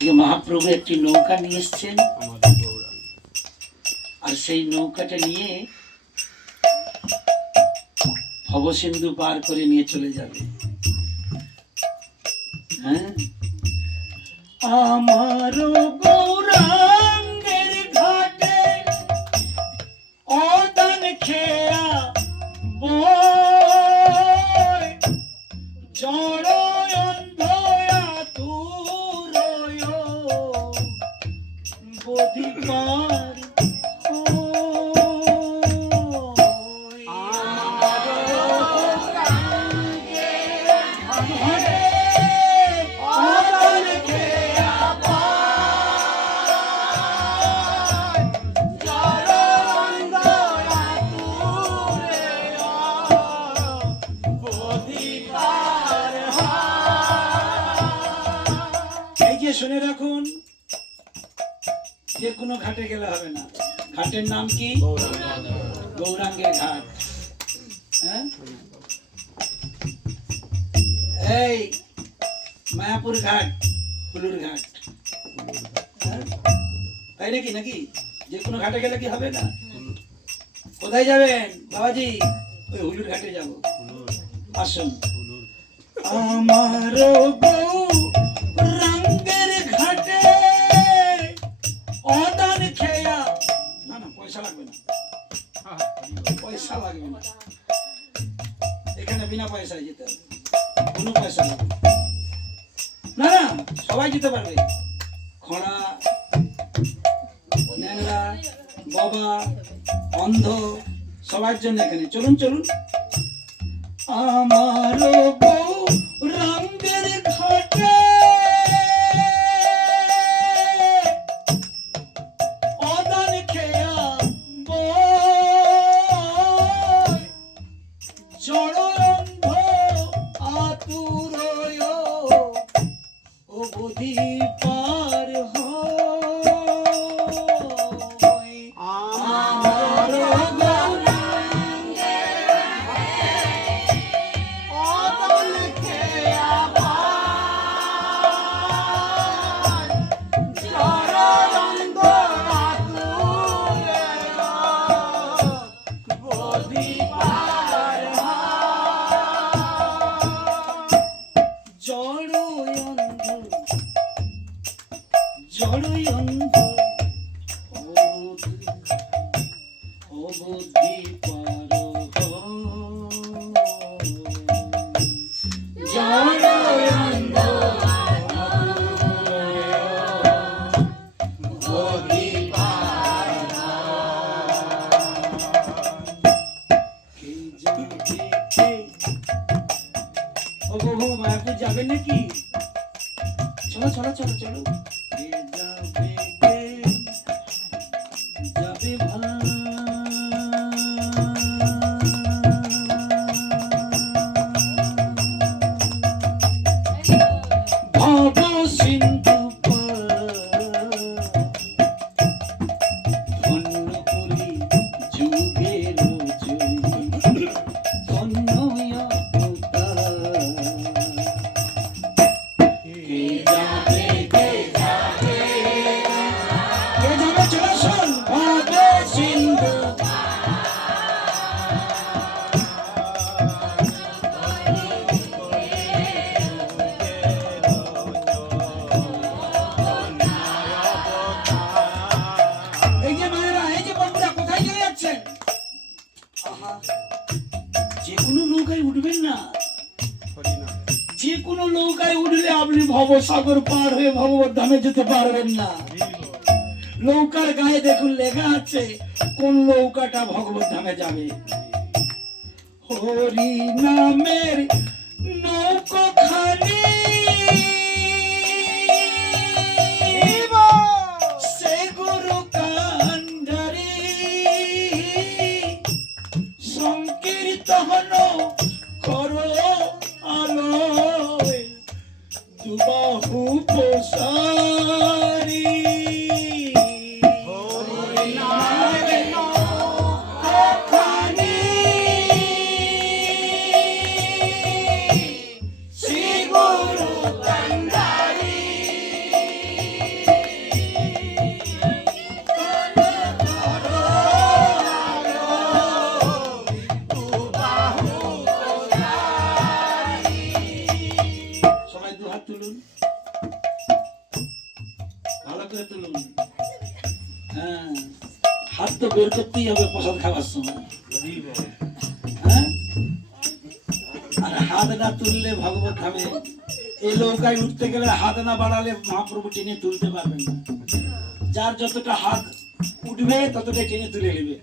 যে মহাপ্রভু একটি নৌকা নিয়ে এসছেন। আর সেই নৌকাটা নিয়ে ভবসিন্ধু পার করে নিয়ে চলে যাবে। হ্যাঁ? আমারও গৌরাঙ্গের ঘাটে অদান খেয়া ঘাটে গেলে হবে না। ঘাটের নাম কি? গৌরাঙ্গের ঘাট। হ্যাঁ? এই মায়াপুর ঘাট হুলুর ঘাট। হ্যাঁ? তাই নাকি নাকি? যে কোনো ঘাটে গেলে কি হবে না? কোথায় যাবেন বাবাজি? ওই হুলুর ঘাটে যাব। আসুন। আমারও গৌরাঙ্গের পয়সা লাগবে এখানে বিনা পয়সায় যেতে হবে। কোনো পয়সা লাগবে না। না সবাই যেতে পারবে। খরা ন্যাংরা, বাবা, অন্ধ, সবার জন্য এখানে। চলুন চলুন। আমারও যাবে নাকি? চলো চলো চলো চলো। ভবসাগর পার হয়ে ভগবত ধামে যেতে পারবেন না। নৌকার গায়ে দেখুন লেখা আছে, কোন নৌকাটা ভগবত ধামে যাবে? হরি নামের নৌকো খালি বের করতেই হবে প্রসাদ খাবার সময়। হ্যাঁ? আর হাত না তুললে ভগবত এই উঠতে গেলে হাত না বাড়ালে মহাপ্রভু টেনে তুলতে পারবেন যার যতটা হাত উঠবে ততটা টেনে তুলে নেবে।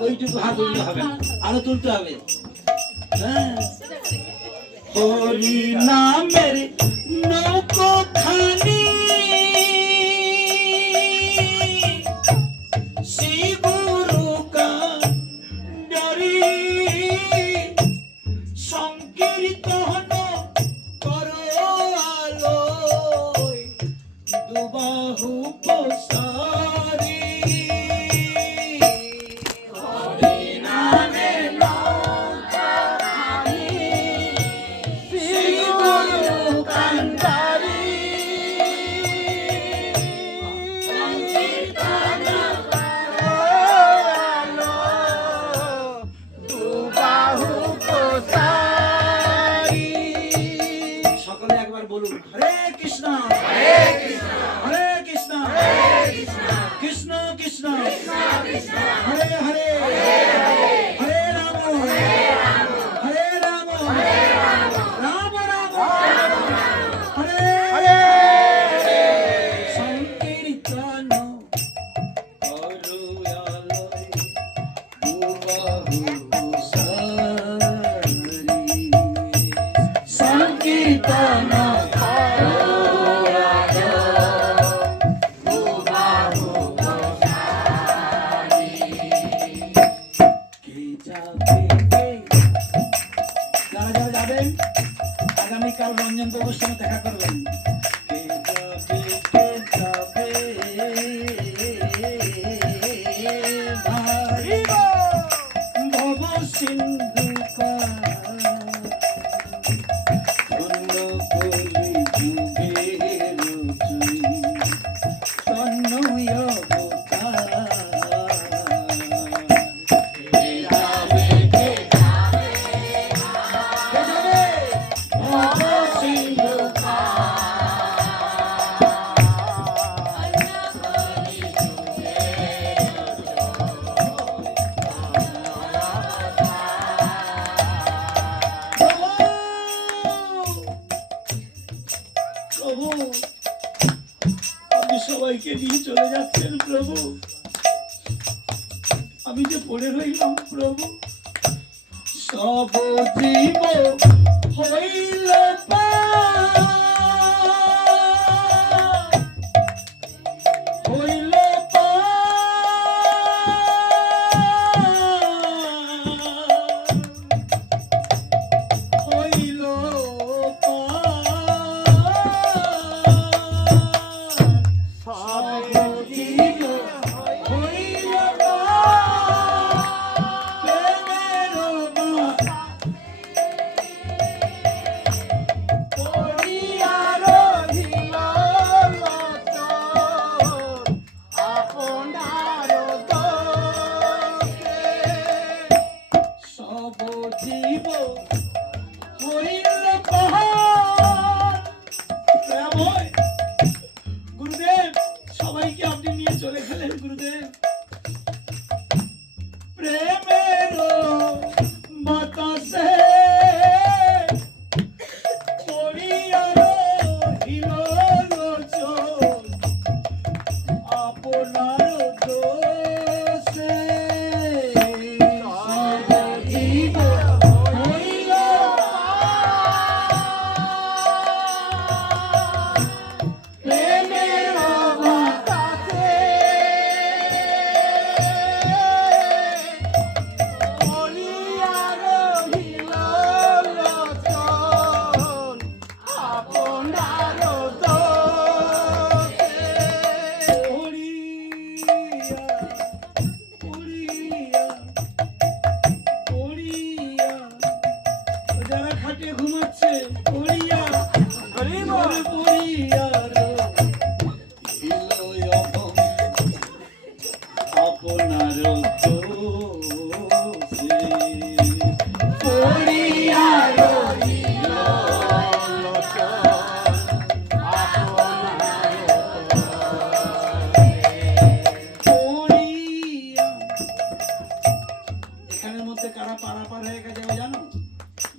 ওইটুকু হাত উঠলে হবে আরও তুলতে হবে। হ্যাঁ? নামের নৌকো খানি আগামীকাল রঞ্জন বাবুর সঙ্গে দেখা করবেন। সবাইকে নিয়ে চলে যাচ্ছেন প্রভু। আমি যে পড়ে রইলাম প্রভু সব জীব হইল পার,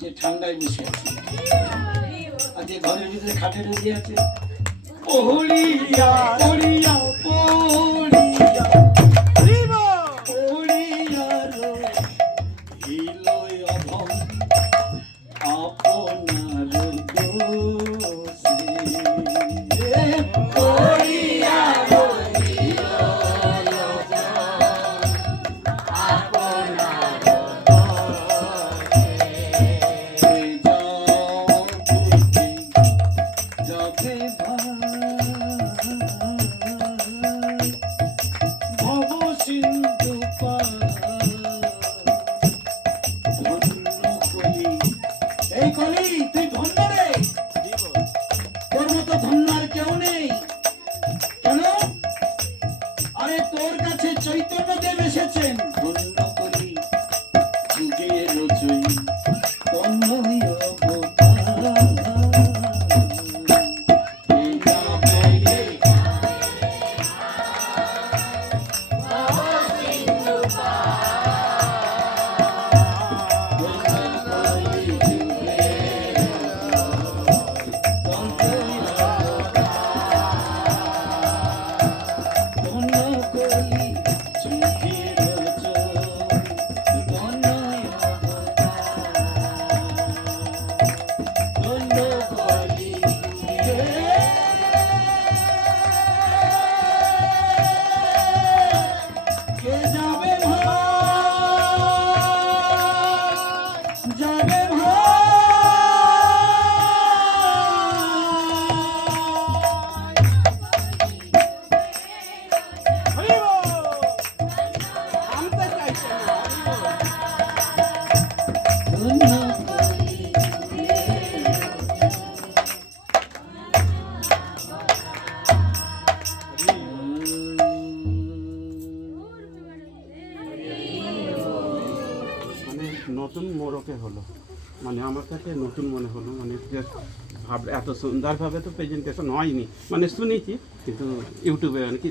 যে ঠান্ডায় বসে আছে। আর যে ঘরের ভিতরে খাটে রয়ে আছে পড়িয়া পড়িয়া পড় নতুন মোড়কে হলো। মানে আমার কাছে নতুন মনে হলো মানে ভাব এত সুন্দরভাবে তো প্রেজেন্টেশন হয়নি। মানে শুনেছি, কিন্তু ইউটিউবে মানে কি